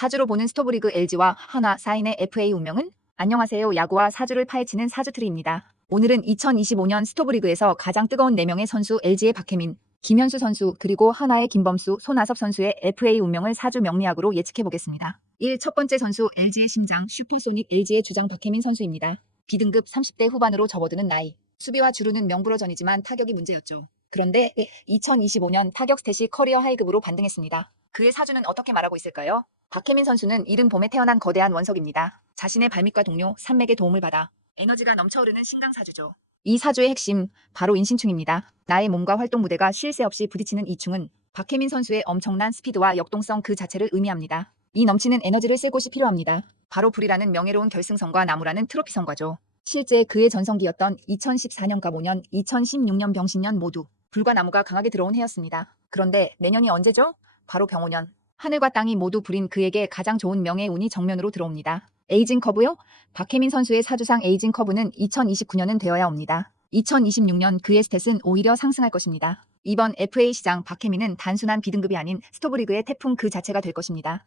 사주로 보는 스토브리그 LG와 하나 사인의 FA 운명은? 안녕하세요. 야구와 사주를 파헤치는 사주트리입니다. 오늘은 2025년 스토브리그에서 가장 뜨거운 4명의 선수 LG의 박혜민, 김현수 선수, 그리고 하나의 김범수, 손아섭 선수의 FA 운명을 사주 명리학으로 예측해 보겠습니다. 1. 첫 번째 선수 LG의 심장, 슈퍼소닉 LG의 주장 박혜민 선수입니다. B등급 30대 후반으로 접어드는 나이. 수비와 주루는 명불허전이지만 타격이 문제였죠. 그런데 2025년 타격 스탯이 커리어 하이급으로 반등했습니다. 그의 사주는 어떻게 말하고 있을까요? 박혜민 선수는 이른 봄에 태어난 거대한 원석입니다. 자신의 발밑과 동료, 산맥의 도움을 받아 에너지가 넘쳐흐르는 신강 사주죠. 이 사주의 핵심, 바로 인신충입니다. 나의 몸과 활동 무대가 쉴 새 없이 부딪히는 이 충은 박혜민 선수의 엄청난 스피드와 역동성 그 자체를 의미합니다. 이 넘치는 에너지를 쓸 곳이 필요합니다. 바로 불이라는 명예로운 결승선과 나무라는 트로피 선과죠. 실제 그의 전성기였던 2014년과 5년, 2016년 병신년 모두 불과 나무가 강하게 들어온 해였습니다. 그런데 내년이 언제죠? 바로 병오년. 하늘과 땅이 모두 불인 그에게 가장 좋은 명예의 운이 정면으로 들어옵니다. 에이징 커브요? 박혜민 선수의 사주상 에이징 커브는 2029년은 되어야 옵니다. 2026년 그의 스탯은 오히려 상승할 것입니다. 이번 FA 시장 박혜민은 단순한 B등급이 아닌 스토브리그의 태풍 그 자체가 될 것입니다.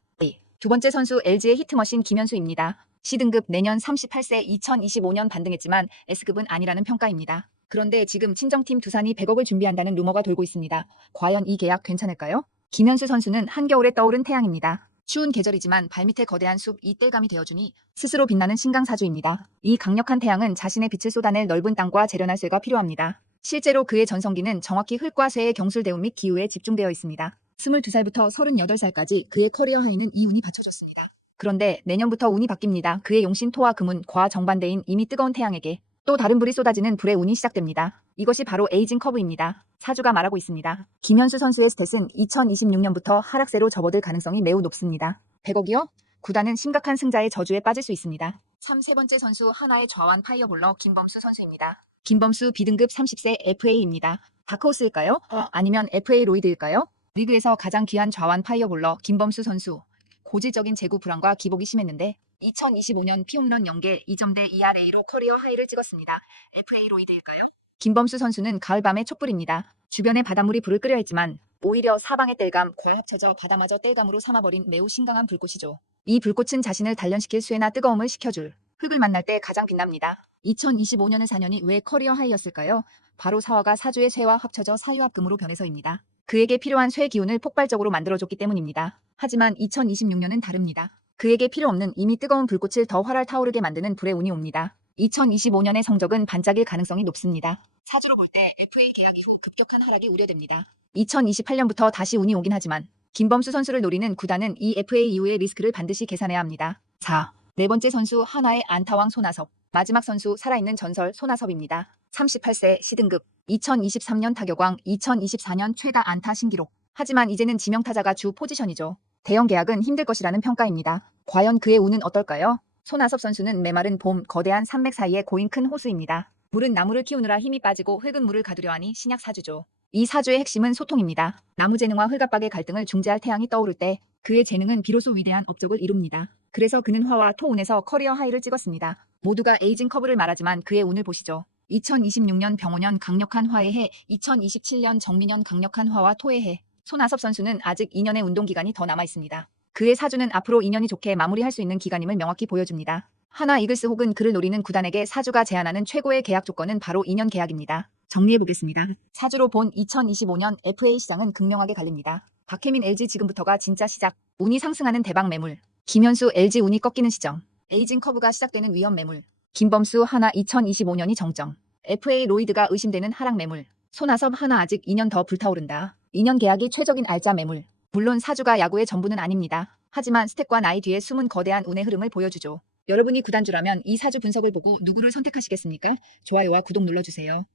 두 번째 선수 LG의 히트머신 김현수입니다. C등급 내년 38세 2025년 반등했지만 S급은 아니라는 평가입니다. 그런데 지금 친정팀 두산이 100억을 준비한다는 루머가 돌고 있습니다. 과연 이 계약 괜찮을까요? 김현수 선수는 한겨울에 떠오른 태양입니다. 추운 계절이지만 발밑에 거대한 숲 이뜰감이 되어주니 스스로 빛나는 신강사주입니다. 이 강력한 태양은 자신의 빛을 쏟아낼 넓은 땅과 재련할 쇠가 필요합니다. 실제로 그의 전성기는 정확히 흙과 쇠의 경술대움 및 기후에 집중되어 있습니다. 22살부터 38살까지 그의 커리어 하이는 이 운이 받쳐줬습니다. 그런데 내년부터 운이 바뀝니다. 그의 용신 토와 금운 과 정반대인 이미 뜨거운 태양에게 또 다른 불이 쏟아지는 불의 운이 시작됩니다. 이것이 바로 에이징 커브입니다. 사주가 말하고 있습니다. 김현수 선수의 스탯은 2026년부터 하락세로 접어들 가능성이 매우 높습니다. 100억이요? 구단은 심각한 승자의 저주에 빠질 수 있습니다. 3. 세 번째 선수 하나의 좌완 파이어볼러 김범수 선수입니다. 김범수 B등급 30세 FA입니다. 다크호스일까요? 아니면 FA 로이드일까요? 리그에서 가장 귀한 좌완 파이어볼러 김범수 선수. 고질적인 재구 불안과 기복이 심했는데 2025년 피홈런 0개 2점대 ERA로 커리어 하이를 찍었습니다. FA 로이드일까요? 김범수 선수는 가을밤의 촛불입니다. 주변에 바닷물이 불을 끄려 했지만 오히려 사방의 땔감 과 합쳐져 바다마저 땔감으로 삼아버린 매우 신강한 불꽃이죠. 이 불꽃은 자신을 단련시킬 수혜나 뜨거움을 식혀줄 흙을 만날 때 가장 빛납니다. 2025년의 4년이 왜 커리어 하이였을까요? 바로 사화가 사주의 쇠와 합쳐져 사유합금으로 변해서입니다. 그에게 필요한 쇠 기운을 폭발적으로 만들어줬기 때문입니다. 하지만 2026년은 다릅니다. 그에게 필요 없는 이미 뜨거운 불꽃을 더 활활 타오르게 만드는 불의 운이 옵니다. 2025년의 성적은 반짝일 가능성이 높습니다. 사주로 볼 때 FA 계약 이후 급격한 하락이 우려됩니다. 2028년부터 다시 운이 오긴 하지만 김범수 선수를 노리는 구단은 이 FA 이후의 리스크를 반드시 계산해야 합니다. 4. 네 번째 선수 하나의 안타왕 손아섭. 마지막 선수 살아있는 전설 손아섭입니다. 38세 C등급. 2023년 타격왕, 2024년 최다 안타 신기록. 하지만 이제는 지명타자가 주 포지션이죠. 대형 계약은 힘들 것이라는 평가입니다. 과연 그의 운은 어떨까요? 손아섭 선수는 메마른 봄 거대한 산맥 사이에 고인 큰 호수입니다. 물은 나무를 키우느라 힘이 빠지고 흙은 물을 가두려 하니 신약 사주죠. 이 사주의 핵심은 소통입니다. 나무 재능과 흙압박의 갈등을 중재할 태양이 떠오를 때 그의 재능은 비로소 위대한 업적을 이룹니다. 그래서 그는 화와 토운에서 커리어 하이를 찍었습니다. 모두가 에이징 커브를 말하지만 그의 운을 보시죠. 2026년 병오년 강력한 화의 해, 2027년 정미년 강력한 화와 토의 해. 손아섭 선수는 아직 2년의 운동 기간이 더 남아 있습니다. 그의 사주는 앞으로 2년이 좋게 마무리할 수 있는 기간임을 명확히 보여줍니다. 하나 이글스 혹은 그를 노리는 구단에게 사주가 제안하는 최고의 계약 조건은 바로 2년 계약입니다. 정리해 보겠습니다. 사주로 본 2025년 FA 시장은 극명하게 갈립니다. 박혜민 LG 지금부터가 진짜 시작. 운이 상승하는 대박 매물. 김현수 LG 운이 꺾이는 시점. 에이징 커브가 시작되는 위험 매물. 김범수 하나 2025년이 정점. FA 로이드가 의심되는 하락 매물. 손아섭 하나 아직 2년 더 불타오른다. 2년 계약이 최적인 알짜 매물. 물론 사주가 야구의 전부는 아닙니다. 하지만 스택과 나이 뒤에 숨은 거대한 운의 흐름을 보여주죠. 여러분이 구단주라면 이 사주 분석을 보고 누구를 선택하시겠습니까? 좋아요와 구독 눌러주세요.